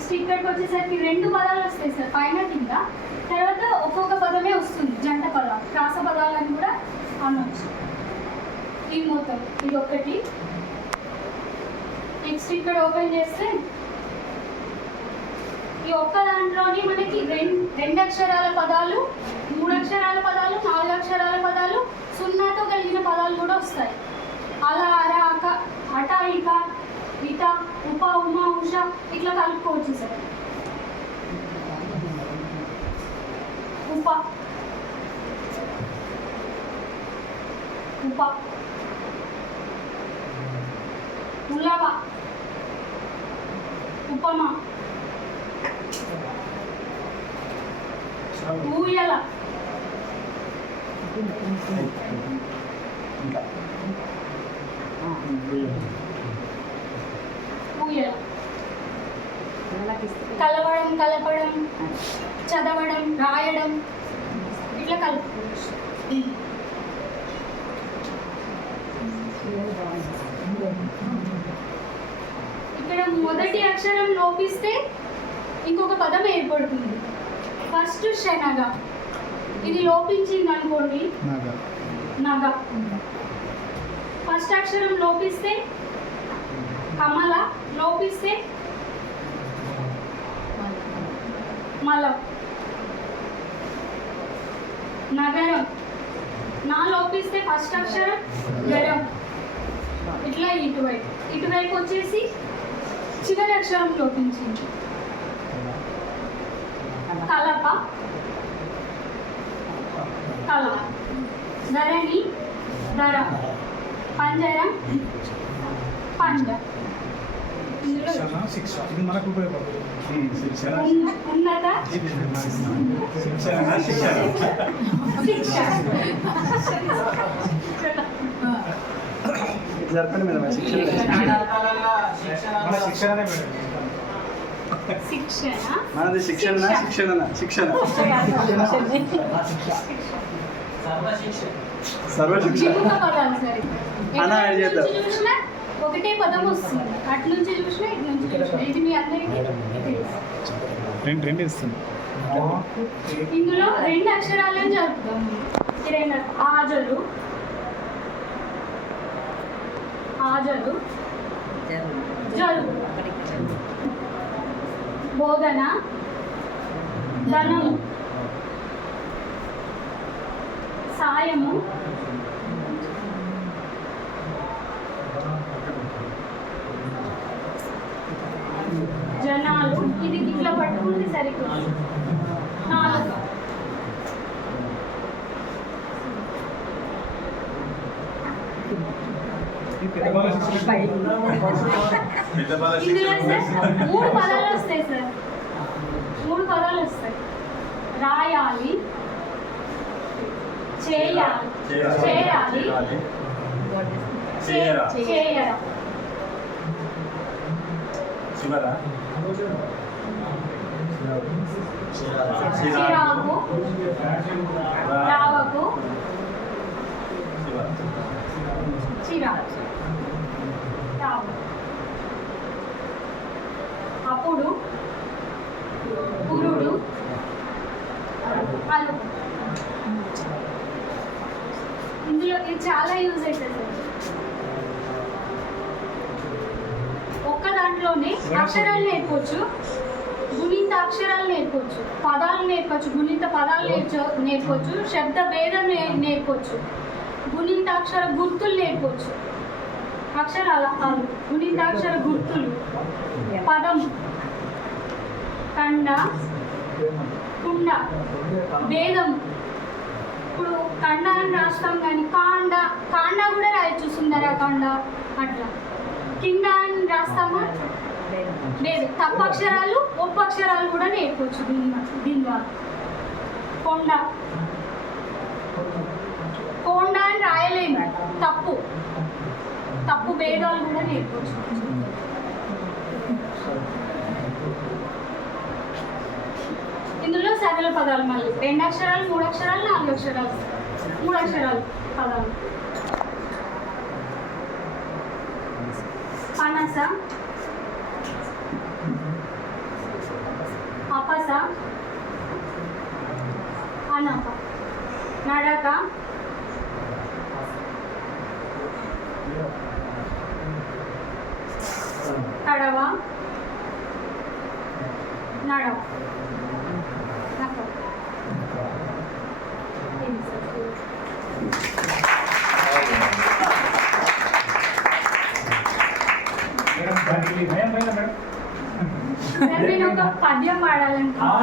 Next ఇక్కడికి వచ్చేసరికి 2 పదాలు వస్తాయి సార్ పైన కింద. తర్వాత ఒక్కొక్క పదమే వస్తుంది, జంట పదాలు, ప్రాస పదాలని కూడా అనవచ్చు. ఇది మొత్తం ఇది ఒకటి. నెక్స్ట్ ఇక్కడ ఓపెన్ చేస్తే ఈ ఒక్క దాంట్లోని మనకి 2 అక్షరాల పదాలు, 3 అక్షరాల పదాలు, 4 అక్షరాల పదాలు, 0తో కలిగిన పదాలు కూడా వస్తాయి. అలా, అర, అక, అట, ఇక, ఇత, ఉప, ఉమ, ఉష ఇట్లా కలుపుకోవచ్చు సార్. ఉప, ఉప, ఉలవ, ఉపమ, ఊయల, ఊయల, కలవడం, కలపడం, చదవడం, రాయడం ఇట్లా కలుపుకోవచ్చు. ఇక్కడ మొదటి అక్షరం లోపిస్తే ఇంకొక పదం ఏర్పడుతుంది. ఫస్ట్ శనగ, ఇది లోపించింది అనుకోండి నగ. ఫస్ట్ అక్షరం లోపిస్తే కమల, లోపిస్తే మల. నగరం, నా లోపిస్తే ఫస్ట్ అక్షరం గరం. ఇట్లా ఇటువైపు వచ్చేసి చివరి అక్షరం లోపించింది. కలప, కల. ధరణి, ధర. పంజరం, పంజ. ఉన్నత జరపండి మేడం. మనది శిక్షణ సర్వశిక్ష అలా చేద్దాం. ఒకటే పదం వస్తుంది, అటు నుంచి చూసినా ఇటు నుంచి చూసినా. ఇది మీ అందరికీ రెండు ఇస్తుంది. ఇందులో 2 అక్షరాలను జరుపుతాం. ఆజలు, ఆజలు, జలు. బోధన, ధనము, సాయము, జనాలు. ఇది ఇట్లా పట్టుకుంటే సరిపోతుంది. 4 ఇందులో సార్ 3 పదాలు వస్తాయి సార్. 3 పదాలు వస్తాయి. రాయాలి, చేయాలి, చేయాలి, చేయరా. చిరాకు, రావకు, చిరాకు, రావు. అప్పుడు, పురుడు, అలు. ఇందులో ఇది చాలా యూజ్ అవుతుంది. ఒక్క దాంట్లోనే అక్షరాలు నేర్పొచ్చు, గుణింత అక్షరాలు నేర్పొచ్చు, పదాలు నేర్పొచ్చు, గుణింత పదాలు నేర్పొచ్చు, శబ్ద భేదం నేర్పొచ్చు, గుణింత అక్షర గుర్తులు నేర్పొచ్చు. అక్షరాల గుణింతాక్షర గుర్తులు, పదం, కండ, కుండ, భేదం. ఇప్పుడు కండ అని రాస్తాం కానీ కాండ, కాండ కూడా రాయొచ్చు, సుందరకాండ అట్లా. కింద అని రాస్తామా లేదు. తప్పక్షరాలు ఒప్పక్షరాలు కూడా నేర్పొచ్చు దీని ద్వారా. కొండ, కొండ అని రాయలేము, తప్పు, తప్పు భేదాలు కూడా నేర్పొచ్చు. ఇందులో సరళ పదాలు మళ్ళీ 2 అక్షరాలు, 3 అక్షరాలు, 4 అక్షరాలు, 3 అక్షరాలు పదాలు. పనస, తపస, అనప, నడక, కడవ, నడవ, నకవ. సార్ నేను ఒక పద్యం పాడాలనుకుంటున్నాను.